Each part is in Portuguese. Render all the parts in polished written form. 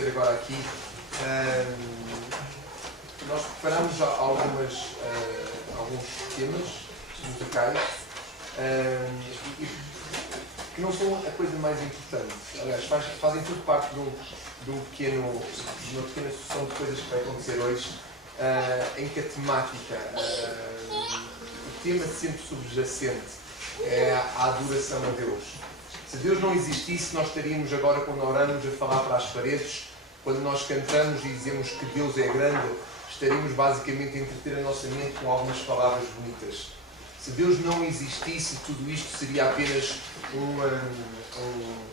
acontecer agora aqui, nós preparamos alguns temas musicais que não são a coisa mais importante. Aliás, fazem tudo parte de uma pequena sucessão de coisas que vai acontecer hoje, em que a temática, o tema sempre subjacente é a adoração a Deus. Se Deus não existisse, nós estaríamos agora, quando oramos, a falar para as paredes. Quando nós cantamos e dizemos que Deus é grande, estaríamos basicamente a entreter a nossa mente com algumas palavras bonitas. Se Deus não existisse, tudo isto seria apenas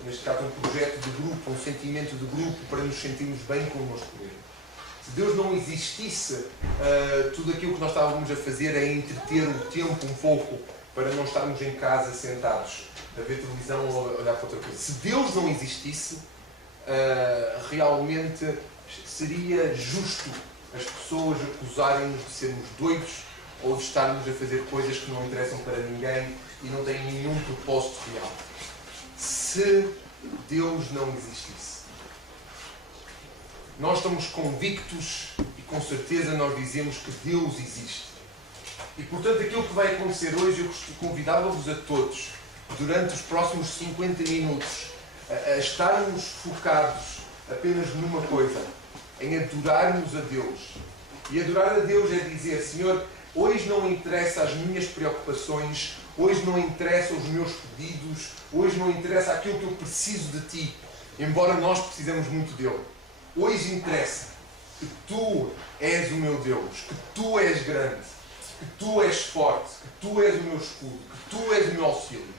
neste caso, um projeto de grupo, um sentimento de grupo para nos sentirmos bem connosco mesmo. Se Deus não existisse, tudo aquilo que nós estávamos a fazer é entreter o tempo um pouco para não estarmos em casa sentados a ver televisão ou a olhar para outra coisa. Se Deus não existisse, realmente seria justo as pessoas acusarem-nos de sermos doidos ou de estarmos a fazer coisas que não interessam para ninguém e não têm nenhum propósito real. Se Deus não existisse, nós estamos convictos e com certeza nós dizemos que Deus existe. E portanto aquilo que vai acontecer hoje, eu convidava-vos a todos, durante os próximos 50 minutos, a estarmos focados apenas numa coisa, em adorarmos a Deus. E adorar a Deus é dizer: Senhor, hoje não interessa as minhas preocupações, hoje não interessa os meus pedidos, hoje não interessa aquilo que eu preciso de Ti, embora nós precisamos muito dele. Hoje interessa que Tu és o meu Deus, que Tu és grande, que Tu és forte, que Tu és o meu escudo, que Tu és o meu auxílio.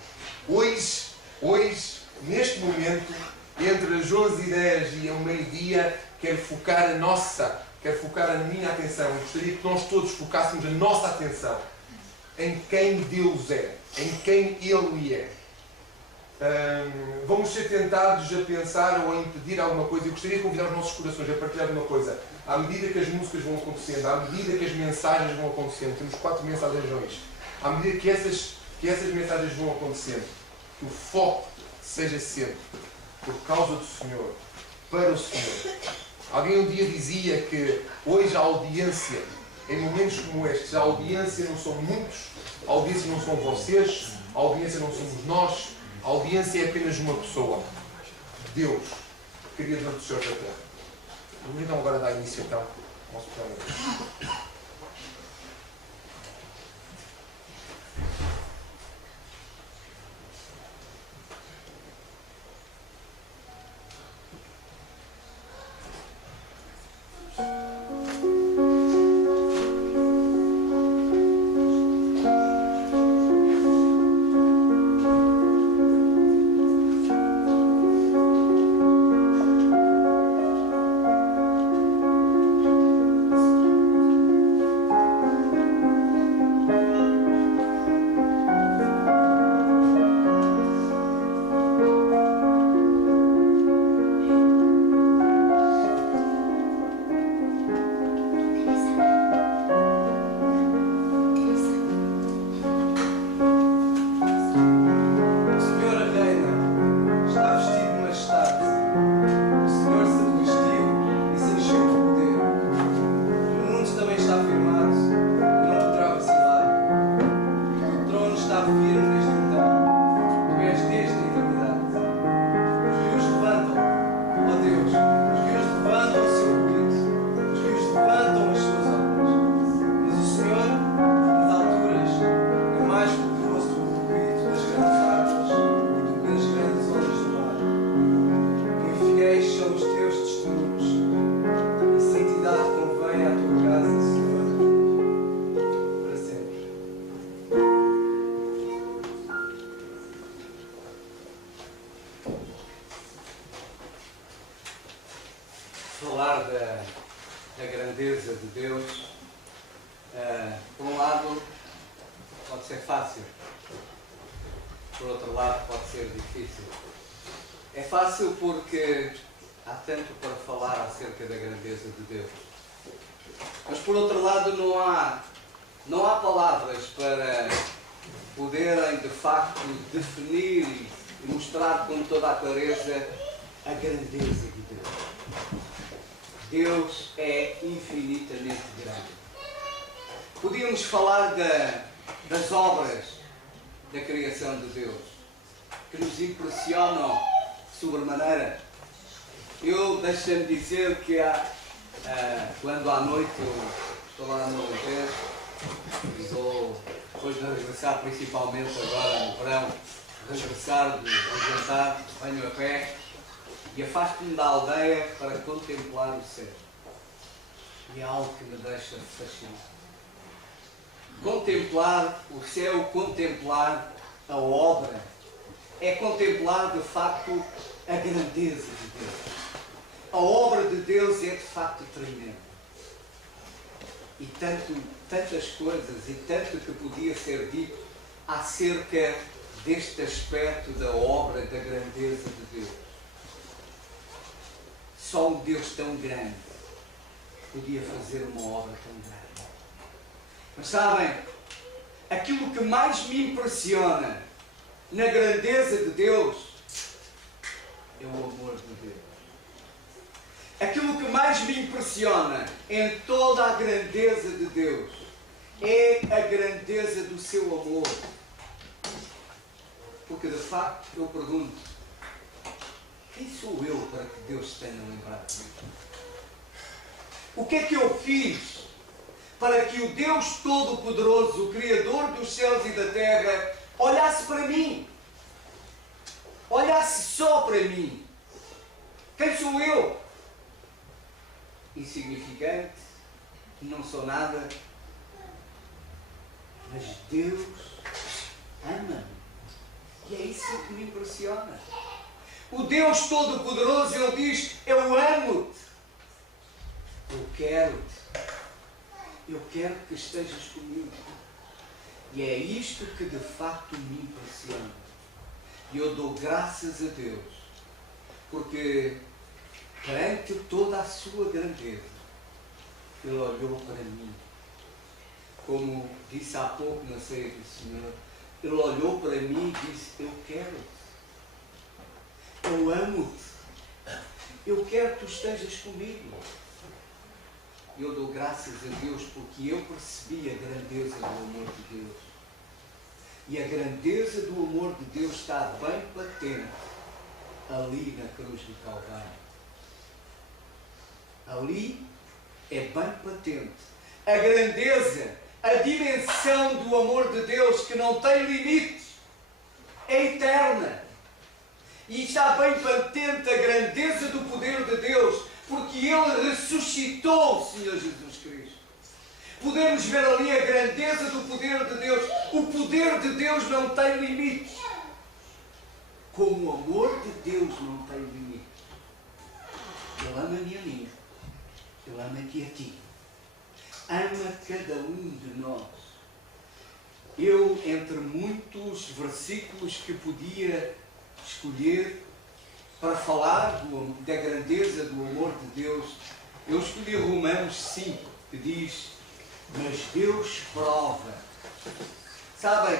Hoje, neste momento, entre as 11h10 e ao meio-dia, quero focar a minha atenção. Eu gostaria que nós todos focássemos a nossa atenção em quem Deus é, em quem Ele é. Vamos ser tentados a pensar ou a impedir alguma coisa. Eu gostaria de convidar os nossos corações a partilhar uma coisa. À medida que as músicas vão acontecendo, à medida que as mensagens vão acontecendo, temos 4 mensagens hoje, à medida que essas mensagens vão acontecendo, que o foco seja sempre por causa do Senhor, para o Senhor. Alguém um dia dizia que hoje a audiência, em momentos como estes, a audiência não são muitos, a audiência não são vocês, a audiência não somos nós, a audiência é apenas uma pessoa. Deus, Criador dos céus e da terra. Vamos então agora dar início então ao nosso programa. Falar da grandeza de Deus, por um lado, pode ser fácil, por outro lado, pode ser difícil. É fácil porque há tanto para falar acerca da grandeza de Deus, mas por outro lado, não há palavras para poderem de facto definir e mostrar com toda a clareza a grandeza de Deus. Deus é infinitamente grande. Podíamos falar das obras da criação de Deus, que nos impressionam sobremaneira. Deixa-me dizer que quando à noite eu estou lá no Alentejo, depois de regressar, principalmente agora no verão, regressar do jantar, venho a pé e afasto-me da aldeia para contemplar o céu. E é algo que me deixa fascinado. Contemplar o céu, contemplar a obra, é contemplar de facto a grandeza de Deus. A obra de Deus é de facto tremenda. E tantas coisas, e tanto que podia ser dito acerca deste aspecto da obra, da grandeza de Deus. Só um Deus tão grande podia fazer uma obra tão grande. Mas sabem, aquilo que mais me impressiona na grandeza de Deus é o amor de Deus. Aquilo que mais me impressiona em toda a grandeza de Deus é a grandeza do seu amor. Porque de facto eu pergunto, quem sou eu para que Deus tenha lembrado de mim? O que é que eu fiz para que o Deus Todo-Poderoso, o Criador dos céus e da terra, olhasse para mim? Olhasse só para mim. Quem sou eu? Insignificante, não sou nada, mas Deus ama-me. E é isso que me impressiona. O Deus Todo-Poderoso, Ele diz, eu amo-te, eu quero-te, eu quero que estejas comigo. E é isto que de facto me impressiona. E eu dou graças a Deus, porque perante toda a sua grandeza, Ele olhou para mim. Como disse há pouco na ceia do Senhor, Ele olhou para mim e disse, eu quero-te. Eu amo-te. Eu quero que tu estejas comigo. E eu dou graças a Deus porque eu percebi a grandeza do amor de Deus. E a grandeza do amor de Deus está bem patente ali na cruz do Calvário. Ali é bem patente a grandeza, a dimensão do amor de Deus que não tem limites, é eterna. E está bem patente a grandeza do poder de Deus, porque Ele ressuscitou o Senhor Jesus Cristo. Podemos ver ali a grandeza do poder de Deus. O poder de Deus não tem limites, como o amor de Deus não tem limites. Ele ama-me a mim. Ele ama-te a ti. Ama cada um de nós. Eu, entre muitos versículos que podia escolher para falar da grandeza do amor de Deus, eu escolhi Romanos 5, que diz, mas Deus prova. Sabem,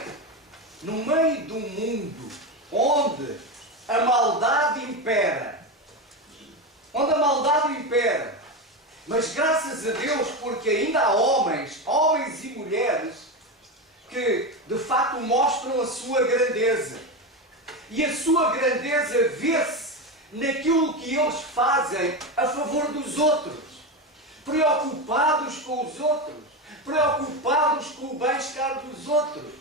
no meio de um mundo onde a maldade impera, mas graças a Deus, porque ainda há homens e mulheres, que de facto mostram a sua grandeza. E a sua grandeza vê-se naquilo que eles fazem a favor dos outros, preocupados com os outros, preocupados com o bem-estar dos outros.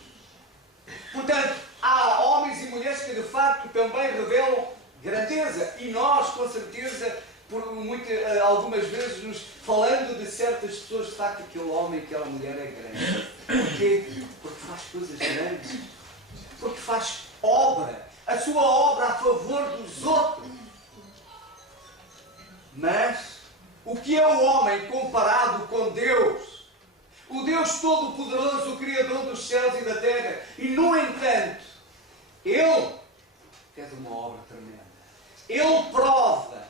Portanto, há homens e mulheres que de facto também revelam grandeza. E nós, com certeza, algumas vezes nos falando de certas pessoas, de facto aquele homem, aquela mulher é grande. Porquê? Porque faz coisas grandes. Porque faz obra. A sua obra a favor dos outros. Mas, o que é o homem comparado com Deus? O Deus Todo-Poderoso, o Criador dos céus e da terra. E, no entanto, Ele fez uma obra tremenda. Ele prova.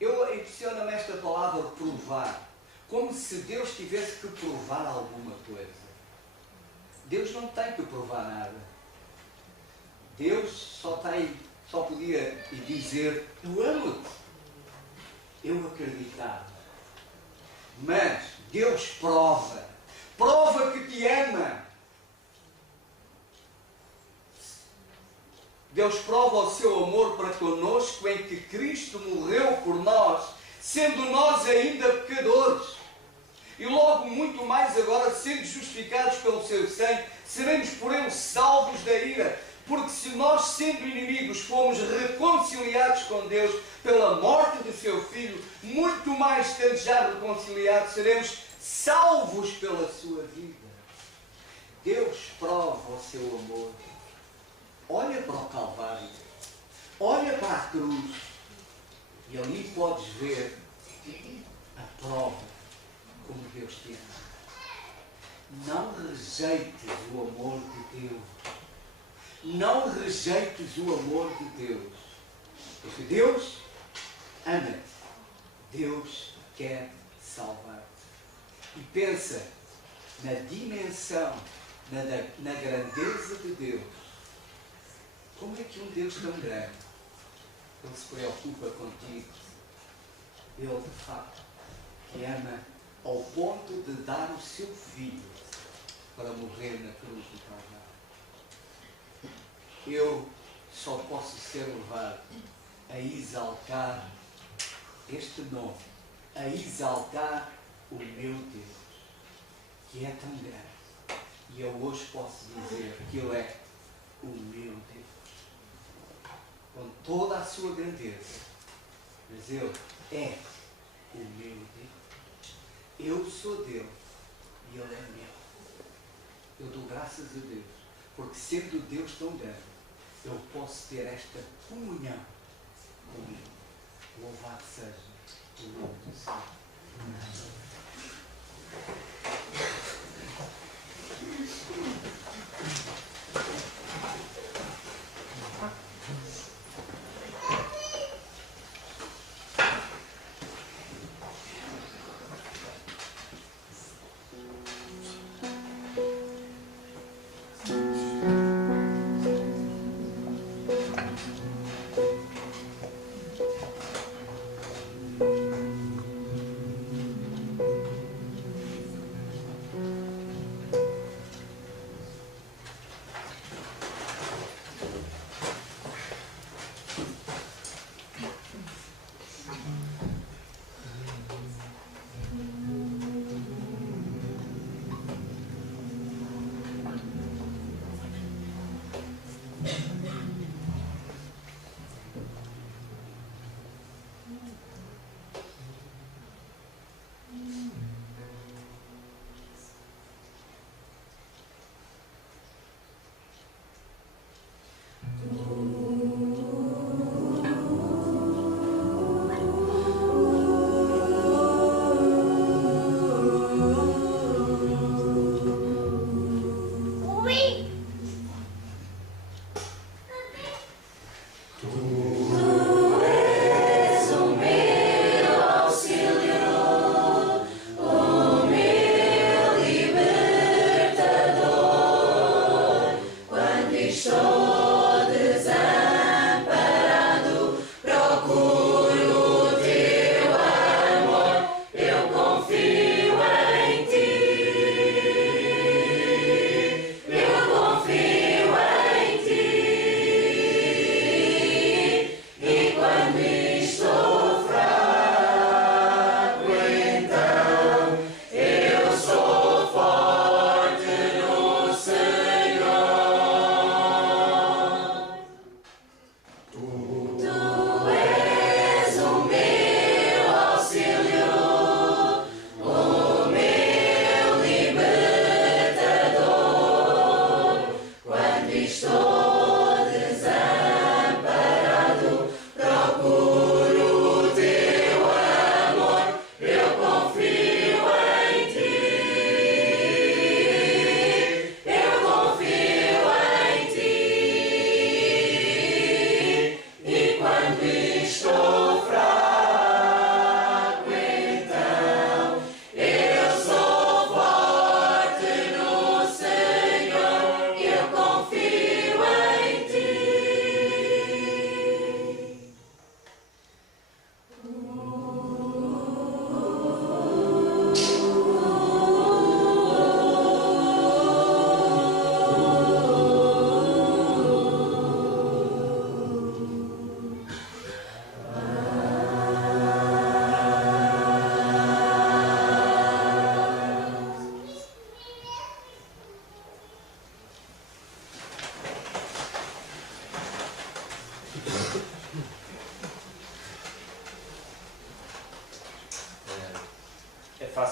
Impressiona-me esta palavra provar. Como se Deus tivesse que provar alguma coisa. Deus não tem que provar nada. Deus só podia dizer, eu amo-te. eu acreditava. Mas Deus prova que te ama. Deus prova o seu amor para conosco em que Cristo morreu por nós, sendo nós ainda pecadores. E logo muito mais agora, sendo justificados pelo seu sangue, seremos por ele salvos da ira. Porque se nós, sendo inimigos, fomos reconciliados com Deus pela morte do seu Filho, muito mais, tendo já reconciliados, seremos salvos pela sua vida. Deus prova o seu amor. Olha para o Calvário, olha para a cruz, e ali podes ver a prova como Deus te ama. Não rejeites o amor de Deus. Não rejeites o amor de Deus. Porque Deus ama-te. Deus quer salvar-te. E pensa na dimensão, na grandeza de Deus. Como é que um Deus tão grande, Ele se preocupa contigo? Ele, de facto, te ama ao ponto de dar o seu Filho para morrer na cruz do Calvário. Eu só posso ser levado a exaltar este nome, a exaltar o meu Deus, que é tão grande. E eu hoje posso dizer que Ele é o meu Deus, com toda a sua grandeza, mas Ele é o meu Deus. Eu sou dele e Ele é meu. Eu dou graças a Deus, porque sendo Deus tão grande, eu posso ter esta comunhão com Ele. Louvado seja o nome do Senhor.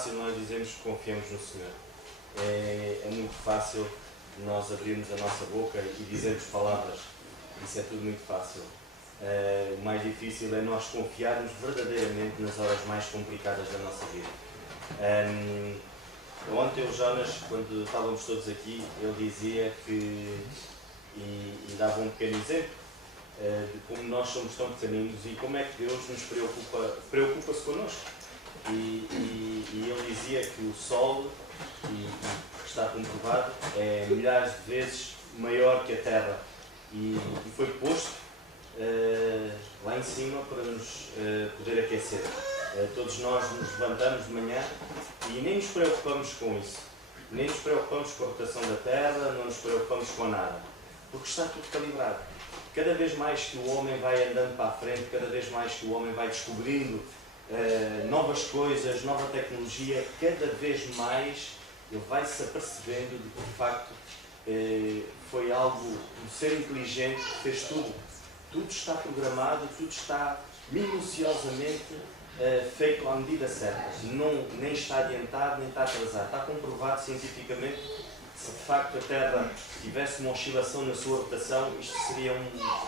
fácil nós dizermos que confiamos no Senhor. É muito fácil nós abrirmos a nossa boca e dizermos palavras. Isso é tudo muito fácil. O mais difícil é nós confiarmos verdadeiramente nas horas mais complicadas da nossa vida. Ontem o Jonas, quando estávamos todos aqui, ele dizia que, e dava um pequeno exemplo, de como nós somos tão pequeninos e como é que Deus nos preocupa-se connosco. E ele dizia que o Sol, e está comprovado, é milhares de vezes maior que a Terra e foi posto lá em cima para nos poder aquecer. Todos nós nos levantamos de manhã e nem nos preocupamos com isso. Nem nos preocupamos com a rotação da Terra, não nos preocupamos com nada. Porque está tudo calibrado. Cada vez mais que o homem vai andando para a frente, cada vez mais que o homem vai descobrindo novas coisas, nova tecnologia, cada vez mais ele vai-se apercebendo de que, de facto, foi algo, um ser inteligente que fez tudo. Tudo está programado, tudo está minuciosamente feito à medida certa. Nem está adiantado, nem está atrasado. Está comprovado cientificamente que, se de facto a Terra tivesse uma oscilação na sua rotação, isto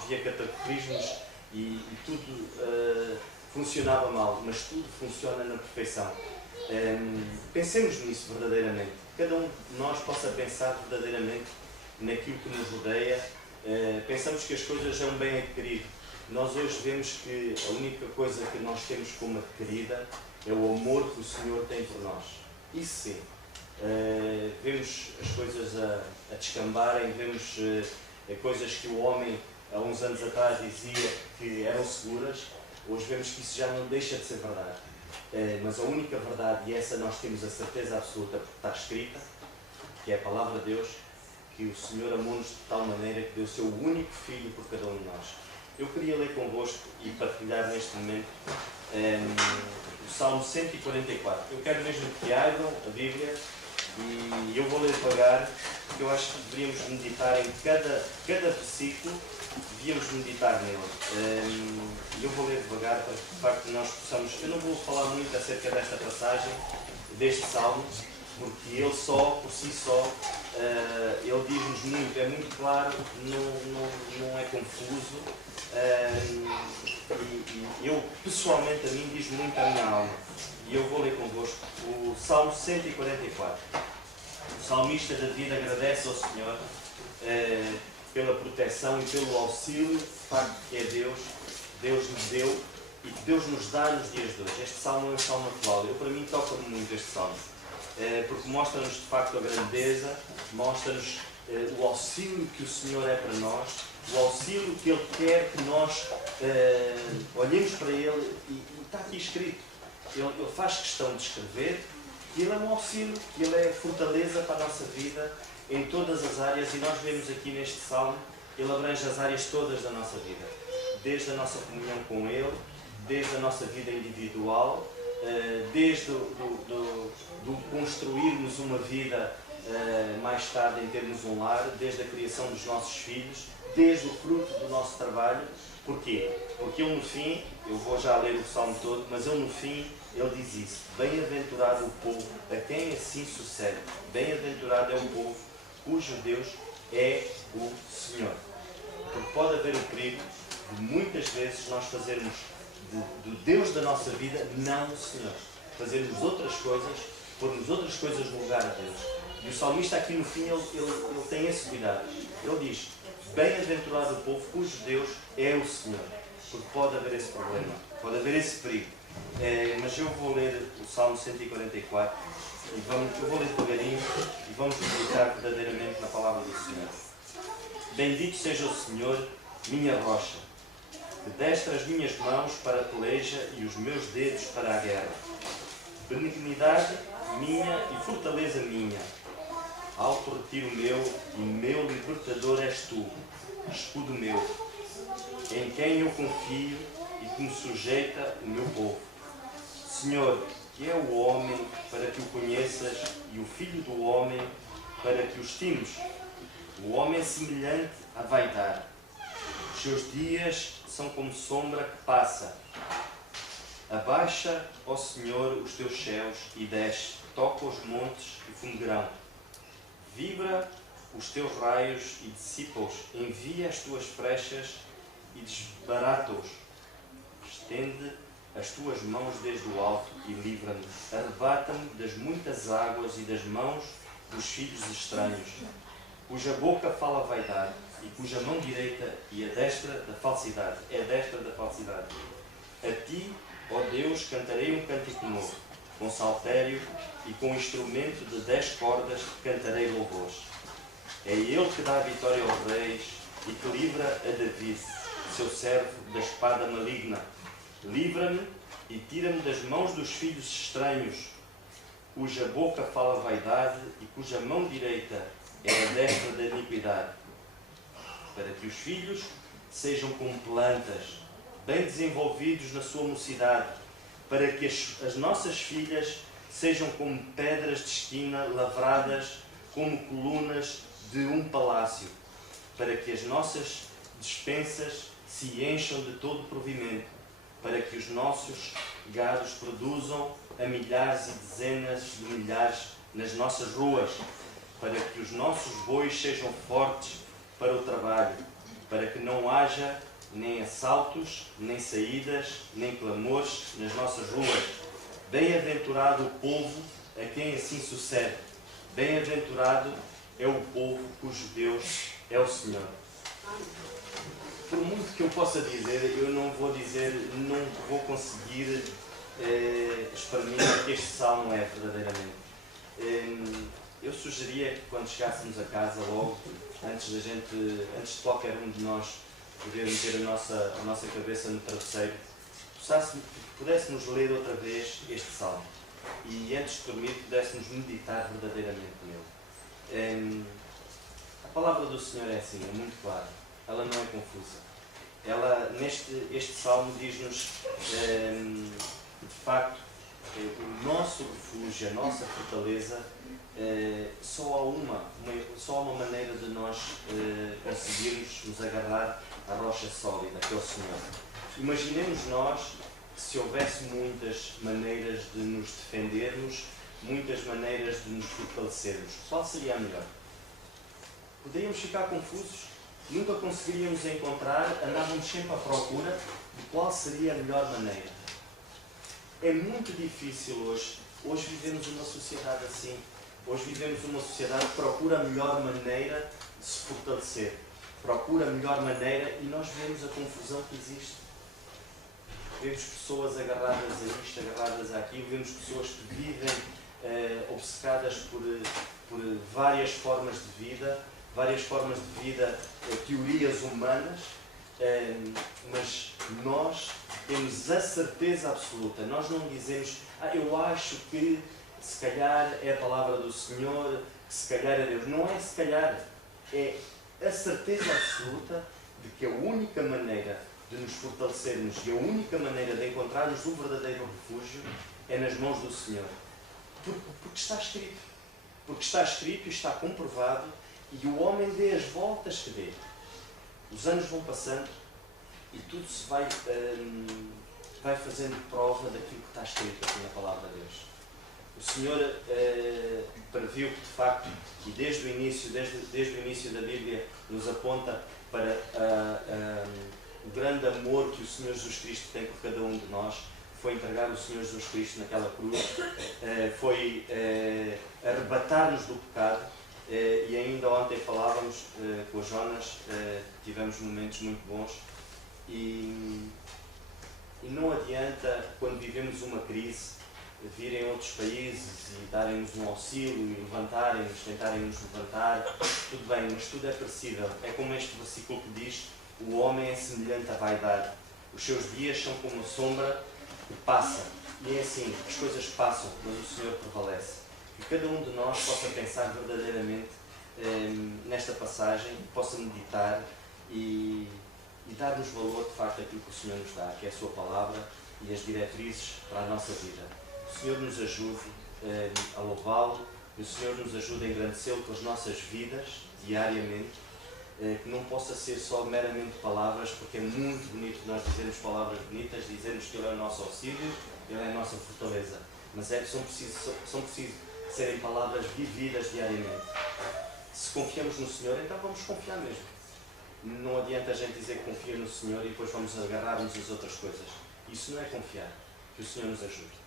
havia cataclismos e tudo funcionava mal, mas tudo funciona na perfeição. Pensemos nisso verdadeiramente. Cada um de nós possa pensar verdadeiramente naquilo que nos rodeia. Pensamos que as coisas é um bem adquirido. Nós hoje vemos que a única coisa que nós temos como adquirida é o amor que o Senhor tem por nós. Isso sim. Vemos as coisas a descambarem, vemos coisas que o homem há uns anos atrás dizia que eram seguras. Hoje vemos que isso já não deixa de ser verdade. Mas a única verdade, e essa nós temos a certeza absoluta porque está escrita, que é a palavra de Deus, que o Senhor amou-nos de tal maneira que deu o seu único Filho por cada um de nós. Eu queria ler convosco e partilhar neste momento o Salmo 144. Eu quero mesmo que abram a Bíblia e eu vou ler devagar, porque eu acho que deveríamos meditar em cada versículo, devíamos meditar nele. Eu vou ler devagar para que de facto nós possamos. Eu não vou falar muito acerca desta passagem, deste Salmo, porque ele só, por si só, ele diz-nos muito, é muito claro, não é confuso. E eu, pessoalmente, a mim diz muito a minha alma. E eu vou ler convosco o Salmo 144. O salmista David agradece ao Senhor pela proteção e pelo auxílio, de facto que é Deus nos deu e que Deus nos dá nos dias de hoje. Este salmo é um salmo atual. Para mim toca-me muito este salmo, porque mostra-nos de facto a grandeza, mostra-nos o auxílio que o Senhor é para nós, o auxílio que Ele quer que nós olhemos para Ele e está aqui escrito. Ele faz questão de escrever que Ele é um auxílio, que Ele é fortaleza para a nossa vida em todas as áreas, e nós vemos aqui neste salmo, ele abrange as áreas todas da nossa vida, desde a nossa comunhão com Ele, desde a nossa vida individual, desde do construirmos uma vida mais tarde em termos um lar, desde a criação dos nossos filhos, desde o fruto do nosso trabalho. Porquê? Porque ele no fim, eu vou já ler o salmo todo, mas ele no fim, ele diz isso: bem-aventurado o povo a quem assim sucede. Bem-aventurado é o povo cujo Deus é o Senhor. Porque pode haver o perigo de muitas vezes nós fazermos do Deus da nossa vida não o Senhor. Fazermos outras coisas, pormos outras coisas no lugar de Deus. E o salmista aqui no fim, ele tem esse cuidado. Ele diz: bem-aventurado o povo cujo Deus é o Senhor. Porque pode haver esse problema, pode haver esse perigo. Mas eu vou ler o Salmo 144 e eu vou ler devagarinho e vamos meditar verdadeiramente na palavra do Senhor. Bendito seja o Senhor, minha rocha, que destra as minhas mãos para a peleja e os meus dedos para a guerra. Benignidade minha e fortaleza minha, alto retiro meu e meu libertador és tu, escudo meu, em quem eu confio e que me sujeita o meu povo. Senhor, que é o homem para que o conheças e o filho do homem para que o estimes. O homem é semelhante à vaidade. Os seus dias são como sombra que passa Abaixa, ó Senhor, os teus céus e desce, toca os montes e fumegarão. Vibra os teus raios e dissipa-os, envia as tuas flechas e desbarata-os. Estende as tuas mãos desde o alto e livra-me. Arrebata-me das muitas águas e das mãos dos filhos estranhos, cuja boca fala vaidade e cuja mão direita e a destra da falsidade. É a destra da falsidade. A ti, ó Deus, cantarei um cântico novo, com saltério e com instrumento de 10 cordas cantarei louvores. É Ele que dá a vitória aos reis e que livra a David, seu servo, da espada maligna. Livra-me e tira-me das mãos dos filhos estranhos, cuja boca fala vaidade e cuja mão direita é a destra da iniquidade. Para que os filhos sejam como plantas, bem desenvolvidos na sua mocidade, para que as nossas filhas sejam como pedras de esquina lavradas, como colunas de um palácio, para que as nossas despensas se encham de todo provimento, para que os nossos gados produzam a milhares e dezenas de milhares nas nossas ruas, para que os nossos bois sejam fortes para o trabalho, para que não haja nem assaltos, nem saídas, nem clamores nas nossas ruas. Bem-aventurado o povo a quem assim sucede. Bem-aventurado é o povo cujo Deus é o Senhor. Por muito que eu possa dizer, eu não vou conseguir exprimir que este salmo é verdadeiramente. Eu sugeria que quando chegássemos a casa logo, antes de qualquer um de nós poder meter a nossa cabeça no travesseiro, pudéssemos ler outra vez este salmo e antes de dormir pudéssemos meditar verdadeiramente nele. A palavra do Senhor é assim, é muito clara, ela não é confusa. Este salmo diz-nos de facto o nosso refúgio, a nossa fortaleza. Só há uma maneira de nós conseguirmos nos agarrar à rocha sólida, que é o Senhor. Imaginemos nós que se houvesse muitas maneiras de nos defendermos, muitas maneiras de nos fortalecermos, qual seria a melhor? Poderíamos ficar confusos, nunca conseguiríamos encontrar, andávamos sempre à procura de qual seria a melhor maneira. É muito difícil hoje vivemos uma sociedade assim. Hoje vivemos uma sociedade que procura a melhor maneira de se fortalecer. Procura a melhor maneira e nós vemos a confusão que existe. Vemos pessoas agarradas a isto, agarradas àquilo, vemos pessoas que vivem obcecadas por várias formas de vida, teorias humanas, mas nós temos a certeza absoluta. Nós não dizemos, eu acho que se calhar é a palavra do Senhor, que se calhar é Deus. Não é se calhar, é a certeza absoluta de que a única maneira de nos fortalecermos e a única maneira de encontrarmos o verdadeiro refúgio é nas mãos do Senhor. Porque está escrito. Porque está escrito e está comprovado e o homem dê as voltas que dê. Os anos vão passando e tudo se vai fazendo prova daquilo que está escrito aqui na palavra de Deus. O Senhor previu que, de facto, e desde o início da Bíblia, nos aponta para o grande amor que o Senhor Jesus Cristo tem por cada um de nós. Foi entregar o Senhor Jesus Cristo naquela cruz, foi arrebatar-nos do pecado, e ainda ontem falávamos com o Jonas, tivemos momentos muito bons, e não adianta, quando vivemos uma crise, virem outros países e darem-nos um auxílio e levantarem-nos, tentarem-nos levantar, tudo bem, mas tudo é perecível. É como este versículo que diz, o homem é semelhante à vaidade. Os seus dias são como a sombra que passa. E é assim, as coisas passam, mas o Senhor prevalece. Que cada um de nós possa pensar verdadeiramente nesta passagem, possa meditar e dar-nos valor, de facto, àquilo que o Senhor nos dá, que é a sua palavra e as diretrizes para a nossa vida. O Senhor nos ajude a louvá-lo, e o Senhor nos ajude a engrandecê-lo com as nossas vidas, diariamente, que não possa ser só meramente palavras, porque é muito bonito nós dizermos palavras bonitas, dizermos que Ele é o nosso auxílio, Ele é a nossa fortaleza, mas é que são precisos serem palavras vividas diariamente. Se confiamos no Senhor, então vamos confiar mesmo. Não adianta a gente dizer que confia no Senhor e depois vamos agarrar-nos às outras coisas. Isso não é confiar. Que o Senhor nos ajude.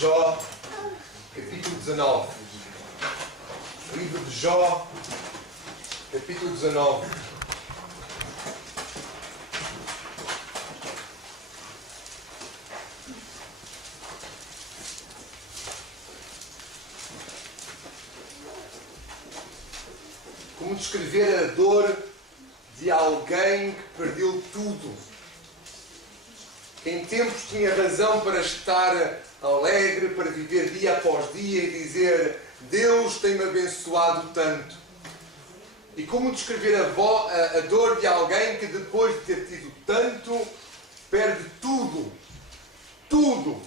Jó, capítulo 19. Livro de Jó, capítulo 19. Como descrever a dor de alguém que perdeu tudo? Que em tempos tinha razão para estar alegre, para viver dia após dia e dizer: Deus tem-me abençoado tanto. E como descrever a dor de alguém que depois de ter tido tanto, perde tudo. Tudo.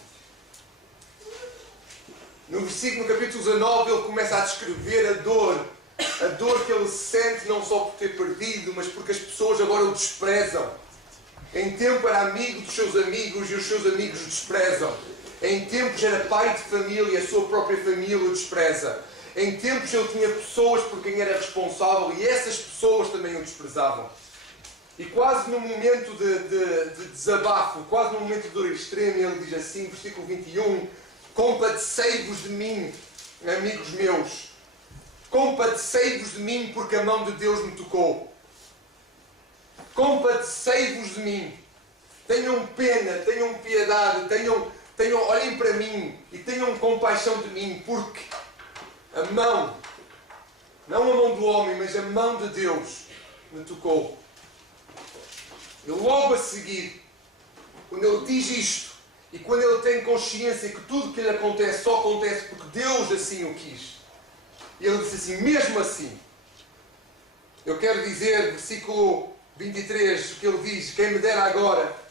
No versículo, no capítulo 19, ele começa a descrever a dor que ele sente não só por ter perdido, mas porque as pessoas agora o desprezam. Em tempo era amigo dos seus amigos e os seus amigos o desprezam. Em tempos era pai de família e a sua própria família o despreza. Em tempos ele tinha pessoas por quem era responsável e essas pessoas também o desprezavam. E quase num momento de desabafo, quase num momento de dor extrema, ele diz assim, versículo 21, compadecei-vos de mim, amigos meus. Compadecei-vos de mim porque a mão de Deus me tocou. Compadecei-vos de mim. Tenham pena, tenham piedade, olhem para mim e tenham compaixão de mim, porque a mão, não a mão do homem, mas a mão de Deus me tocou. E logo a seguir, quando ele diz isto, e quando ele tem consciência que tudo que lhe acontece só acontece porque Deus assim o quis, e ele disse assim, mesmo assim, eu quero dizer, versículo 23, o que ele diz, quem me dera agora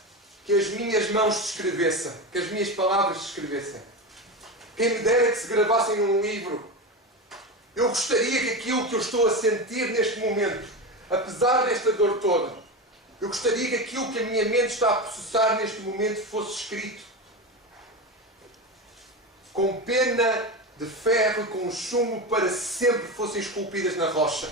que as minhas mãos descrevessem, que as minhas palavras descrevessem. Quem me dera que se gravassem num livro. Eu gostaria que aquilo que eu estou a sentir neste momento, apesar desta dor toda, eu gostaria que aquilo que a minha mente está a processar neste momento fosse escrito. Com pena de ferro e com chumbo para sempre fossem esculpidas na rocha.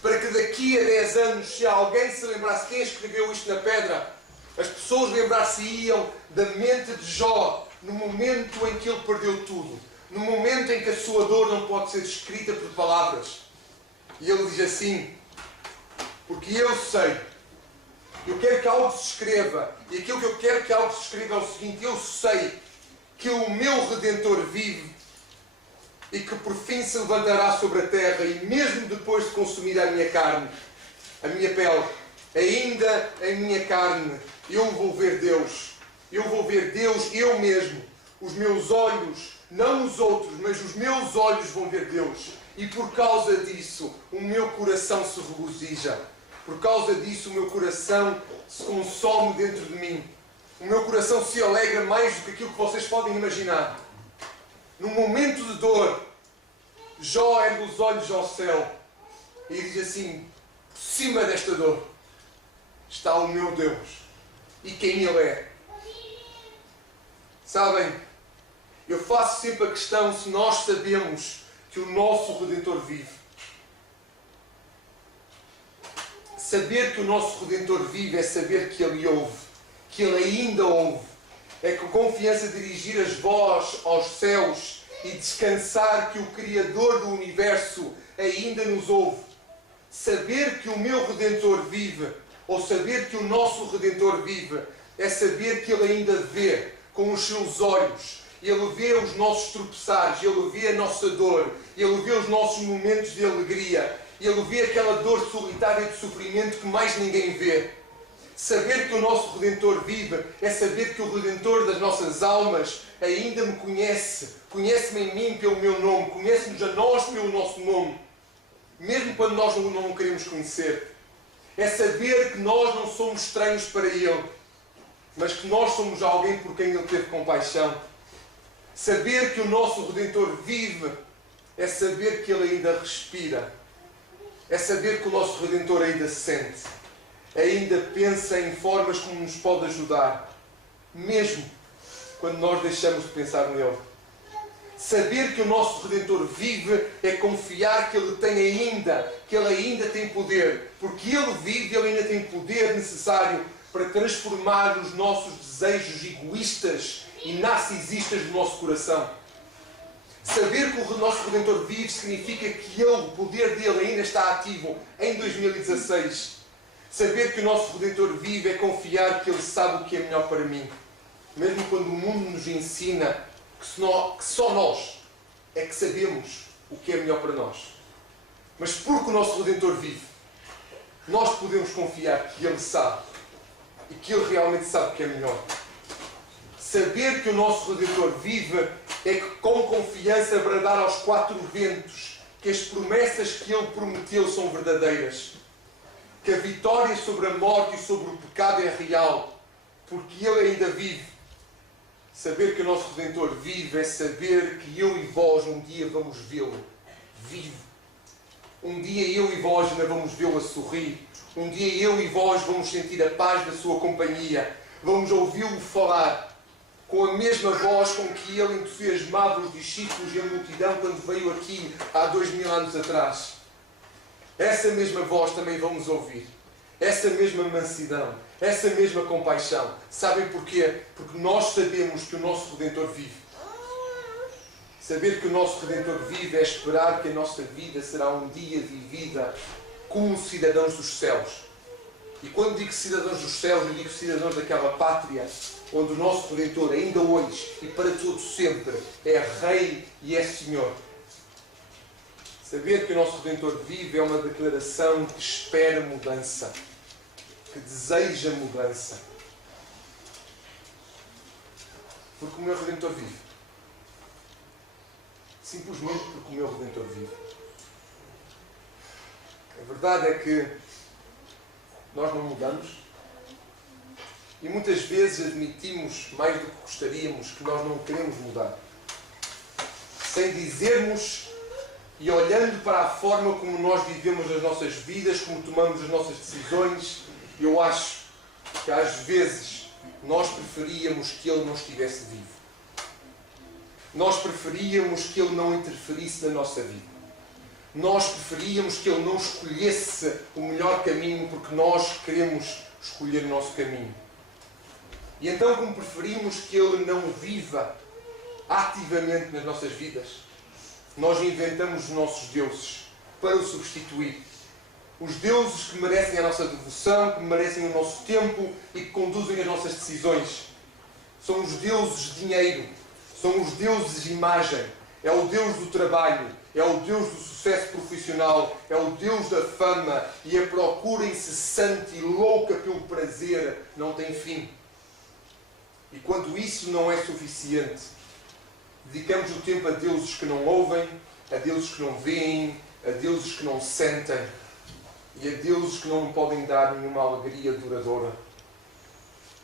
Para que daqui a 10 anos, se alguém se lembrasse quem escreveu isto na pedra, as pessoas lembrar-se-iam da mente de Jó no momento em que ele perdeu tudo. No momento em que a sua dor não pode ser descrita por palavras. E ele diz assim, porque eu sei, eu quero que algo se escreva, e aquilo que eu quero que algo se escreva é o seguinte, eu sei que o meu Redentor vive e que por fim se levantará sobre a terra e mesmo depois de consumir a minha carne, a minha pele, ainda a minha carne, eu vou ver Deus. Eu vou ver Deus, eu mesmo. Os meus olhos, não os outros, mas os meus olhos vão ver Deus. E por causa disso, o meu coração se regozija. Por causa disso, o meu coração se consome dentro de mim. O meu coração se alegra mais do que aquilo que vocês podem imaginar. Num momento de dor, Jó ergue os olhos ao céu e diz assim, por cima desta dor está o meu Deus e quem Ele é. Sabem, eu faço sempre a questão se nós sabemos que o nosso Redentor vive. Saber que o nosso Redentor vive é saber que Ele ouve, que Ele ainda ouve. É com confiança dirigir as vozes aos céus e descansar que o Criador do Universo ainda nos ouve. Saber que o meu Redentor vive, ou saber que o nosso Redentor vive, é saber que Ele ainda vê com os seus olhos. Ele vê os nossos tropeçares, Ele vê a nossa dor, Ele vê os nossos momentos de alegria, Ele vê aquela dor solitária de sofrimento que mais ninguém vê. Saber que o nosso Redentor vive é saber que o Redentor das nossas almas ainda me conhece. Conhece-me em mim pelo meu nome. Conhece-nos a nós pelo nosso nome. Mesmo quando nós não o queremos conhecer. É saber que nós não somos estranhos para Ele. Mas que nós somos alguém por quem Ele teve compaixão. Saber que o nosso Redentor vive é saber que Ele ainda respira. É saber que o nosso Redentor ainda sente. Ainda pensa em formas como nos pode ajudar, mesmo quando nós deixamos de pensar nele. Saber que o nosso Redentor vive é confiar que Ele ainda tem poder, porque Ele vive, Ele ainda tem poder necessário para transformar os nossos desejos egoístas e nasce e existe no nosso coração. Saber que o nosso Redentor vive significa que Ele, o poder dele ainda está ativo em 2016. Saber que o nosso Redentor vive é confiar que Ele sabe o que é melhor para mim. Mesmo quando o mundo nos ensina que só nós é que sabemos o que é melhor para nós. Mas porque o nosso Redentor vive, nós podemos confiar que Ele sabe e que Ele realmente sabe o que é melhor. Saber que o nosso Redentor vive é que com confiança bradar aos quatro ventos que as promessas que Ele prometeu são verdadeiras. Que a vitória sobre a morte e sobre o pecado é real, porque Ele ainda vive. Saber que o nosso Redentor vive é saber que eu e vós um dia vamos vê-lo vivo. Um dia eu e vós ainda vamos vê-lo a sorrir. Um dia eu e vós vamos sentir a paz da sua companhia. Vamos ouvi-lo falar com a mesma voz com que ele entusiasmava os discípulos e a multidão quando veio aqui há 2000 anos atrás. Essa mesma voz também vamos ouvir. Essa mesma mansidão, essa mesma compaixão. Sabem porquê? Porque nós sabemos que o nosso Redentor vive. Saber que o nosso Redentor vive é esperar que a nossa vida será um dia vivida como cidadãos dos céus. E quando digo cidadãos dos céus, eu digo cidadãos daquela pátria onde o nosso Redentor, ainda hoje e para todo sempre, é Rei e é Senhor. Saber que o nosso Redentor vive é uma declaração que espera mudança, que deseja mudança. Porque o meu Redentor vive. Simplesmente porque o meu Redentor vive. A verdade é que nós não mudamos. E muitas vezes admitimos, mais do que gostaríamos, que nós não queremos mudar. Sem dizermos e olhando para a forma como nós vivemos as nossas vidas, como tomamos as nossas decisões, eu acho que às vezes nós preferíamos que Ele não estivesse vivo. Nós preferíamos que Ele não interferisse na nossa vida. Nós preferíamos que Ele não escolhesse o melhor caminho porque nós queremos escolher o nosso caminho. E então, como preferimos que Ele não viva ativamente nas nossas vidas, nós inventamos os nossos deuses para o substituir. Os deuses que merecem a nossa devoção, que merecem o nosso tempo e que conduzem as nossas decisões. São os deuses de dinheiro, são os deuses de imagem, é o Deus do trabalho, é o Deus do sucesso profissional, é o Deus da fama e a procura incessante e louca pelo prazer não tem fim. E quando isso não é suficiente, dedicamos o tempo a deuses que não ouvem, a deuses que não veem, a deuses que não sentem e a deuses que não podem dar nenhuma alegria duradoura.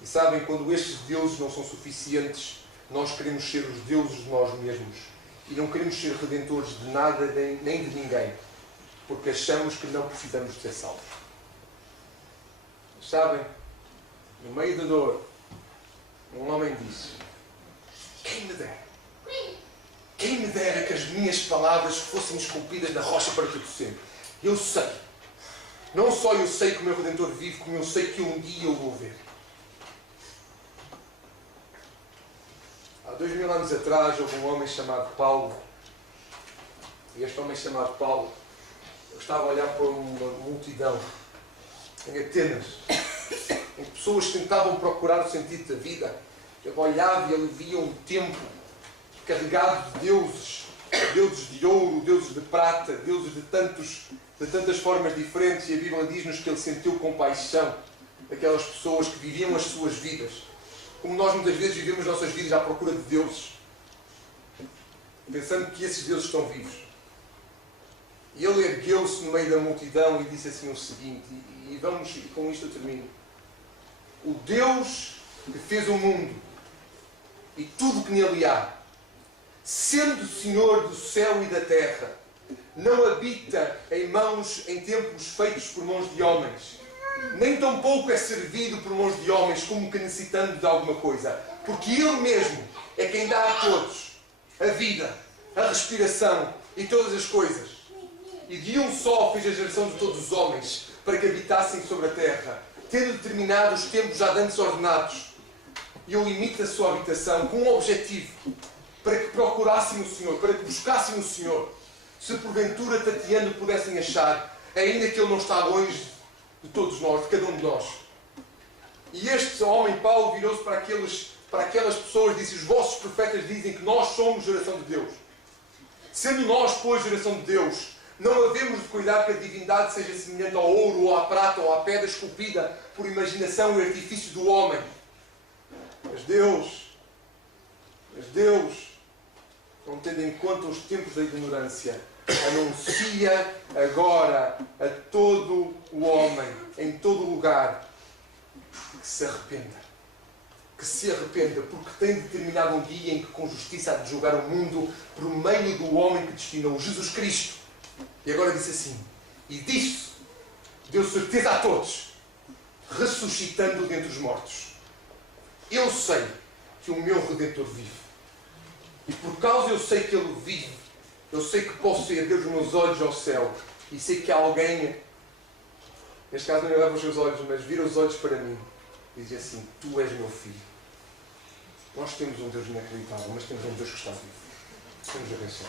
E sabem, quando estes deuses não são suficientes, nós queremos ser os deuses de nós mesmos. E não queremos ser redentores de nada nem de ninguém, porque achamos que não precisamos de ser salvos. Mas sabem, no meio da dor, um homem disse: quem me dera que as minhas palavras fossem esculpidas na rocha para todo sempre. Eu sei, não só eu sei que o meu Redentor vive, como eu sei que um dia eu vou ver. Há 2000 anos atrás houve um homem chamado Paulo. E este homem chamado Paulo, eu estava a olhar para uma multidão em Atenas, em que pessoas tentavam procurar o sentido da vida. Ele olhava e ele via um templo carregado de deuses, deuses de ouro, deuses de prata, deuses de tantas formas diferentes, e a Bíblia diz-nos que ele sentiu compaixão daquelas pessoas que viviam as suas vidas, como nós muitas vezes vivemos as nossas vidas à procura de deuses, pensando que esses deuses estão vivos. E ele ergueu-se no meio da multidão e disse assim o seguinte, e com isto eu termino: o Deus que fez o mundo e tudo que nele há, sendo Senhor do céu e da terra, não habita em templos feitos por mãos de homens, nem tampouco é servido por mãos de homens como que necessitando de alguma coisa, porque Ele mesmo é quem dá a todos a vida, a respiração e todas as coisas. E de um só fez a geração de todos os homens para que habitassem sobre a terra, tendo determinado os tempos já dantes ordenados. e eu imito a sua habitação com um objetivo, para que procurassem o Senhor, para que buscassem o Senhor. Se porventura tateando pudessem achar, ainda que Ele não está longe de todos nós, de cada um de nós. E este homem, Paulo, virou-se para aquelas pessoas e disse: os vossos profetas dizem que nós somos geração de Deus. Sendo nós, pois, geração de Deus, não havemos de cuidar que a divindade seja semelhante ao ouro, ou à prata, ou à pedra esculpida por imaginação e artifício do homem. Mas Deus, não tendo em conta os tempos da ignorância, anuncia agora a todo o homem, em todo o lugar, que se arrependa. Que se arrependa, porque tem determinado um dia em que com justiça há de julgar o mundo por meio do homem que destinou, Jesus Cristo. E agora disse assim, e disso deu certeza a todos, ressuscitando dentre os mortos. Eu sei que o meu Redentor vive. E por causa eu sei que Ele vive, eu sei que posso erguer os meus olhos ao céu e sei que há alguém, neste caso não eleva os seus olhos, mas vira os olhos para mim e diz assim: tu és meu filho. Nós temos um Deus inacreditável, mas temos um Deus que está vivo. Temos a benção.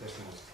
Desta música.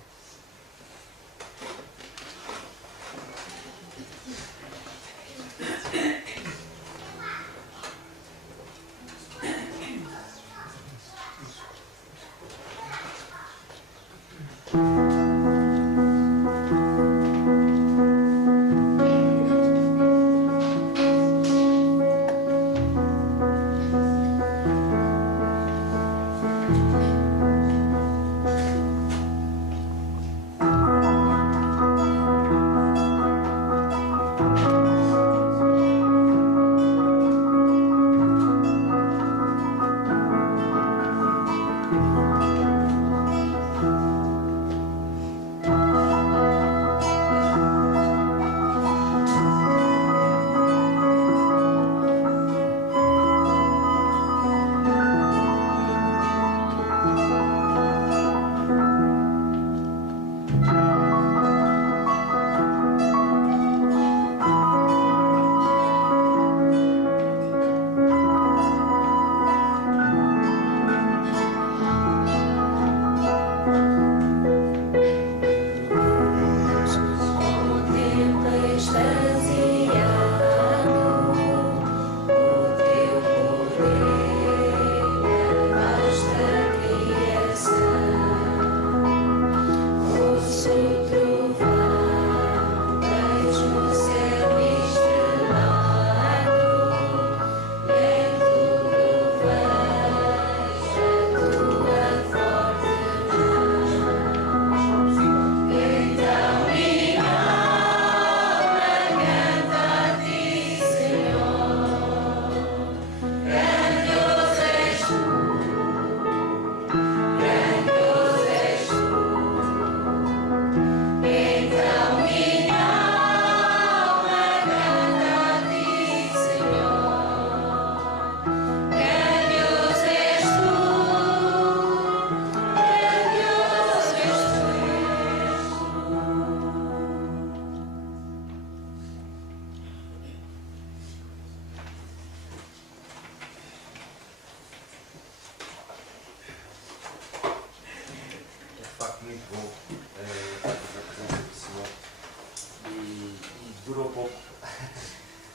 durou pouco,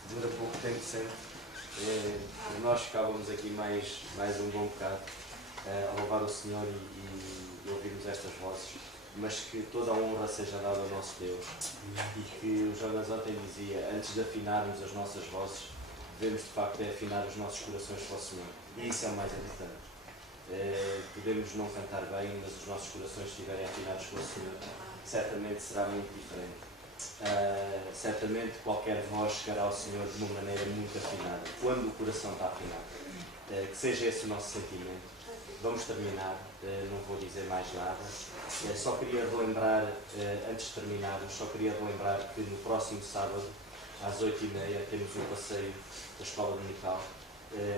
dura pouco tempo sempre. Nós ficávamos aqui mais um bom bocado a louvar o Senhor e ouvirmos estas vozes, mas que toda a honra seja dada ao nosso Deus e que o Jonas ontem dizia, antes de afinarmos as nossas vozes, devemos de facto afinar os nossos corações para o Senhor, e isso é o mais importante. Podemos não cantar bem, mas os nossos corações estiverem afinados com o Senhor, certamente será muito diferente. Certamente qualquer voz chegará ao Senhor de uma maneira muito afinada, quando o coração está afinado. Que seja esse o nosso sentimento. Vamos terminar, não vou dizer mais nada. Só queria relembrar, antes de terminarmos, só queria relembrar que no próximo sábado, às 8h30, temos um passeio da Escola Dominical.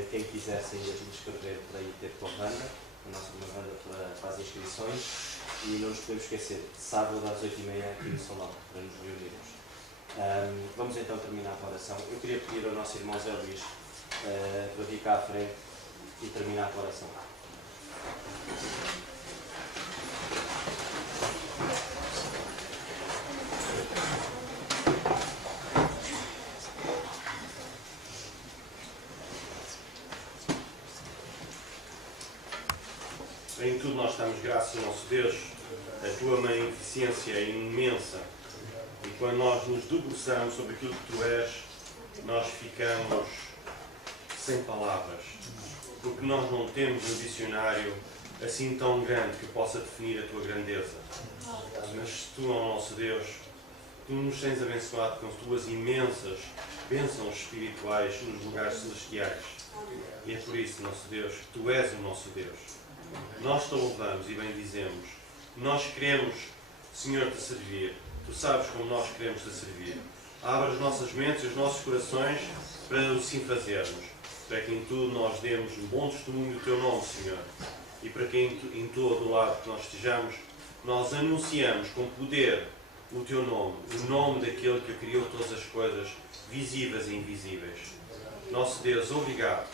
Quem quiser sair a inscrever para ir ter com a banda, a nossa banda para as inscrições. E não nos podemos esquecer, sábado às 8h30 aqui no salão, para nos reunirmos. Vamos então terminar a oração. Eu queria pedir ao nosso irmão Zé Luís para vir cá à frente e terminar a oração. Em tudo nós damos graças ao nosso Deus, a tua magnificência é imensa, e quando nós nos debruçamos sobre aquilo que tu és, nós ficamos sem palavras, porque nós não temos um dicionário assim tão grande que possa definir a tua grandeza. Mas tu, ó nosso Deus, tu nos tens abençoado com as tuas imensas bênçãos espirituais nos lugares celestiais. E é por isso, nosso Deus, que tu és o nosso Deus. Nós te louvamos e bendizemos. Nós queremos, Senhor, te servir. Tu sabes como nós queremos te servir. Abre as nossas mentes e os nossos corações para o sim fazermos. Para que em tudo nós demos um bom testemunho do teu nome, Senhor. E para que em todo o lado que nós estejamos, nós anunciamos com poder o teu nome, o nome daquele que criou todas as coisas, visíveis e invisíveis. Nosso Deus, obrigado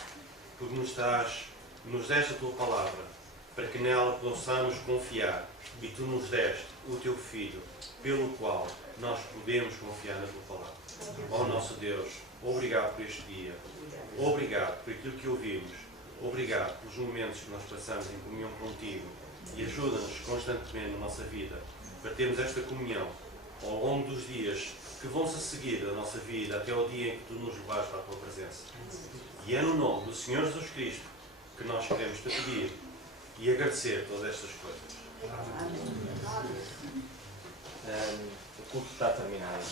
por nos deste a tua palavra, para que nela possamos confiar. E tu nos deste o teu Filho, pelo qual nós podemos confiar na tua palavra. Ó nosso Deus, obrigado por este dia. Obrigado por aquilo que ouvimos. Obrigado pelos momentos que nós passamos em comunhão contigo. E ajuda-nos constantemente na nossa vida para termos esta comunhão ao longo dos dias que vão-se seguir da nossa vida até ao dia em que tu nos levares para a tua presença. E é no nome do Senhor Jesus Cristo que nós queremos te pedir e agradecer todas estas coisas. O culto está terminado.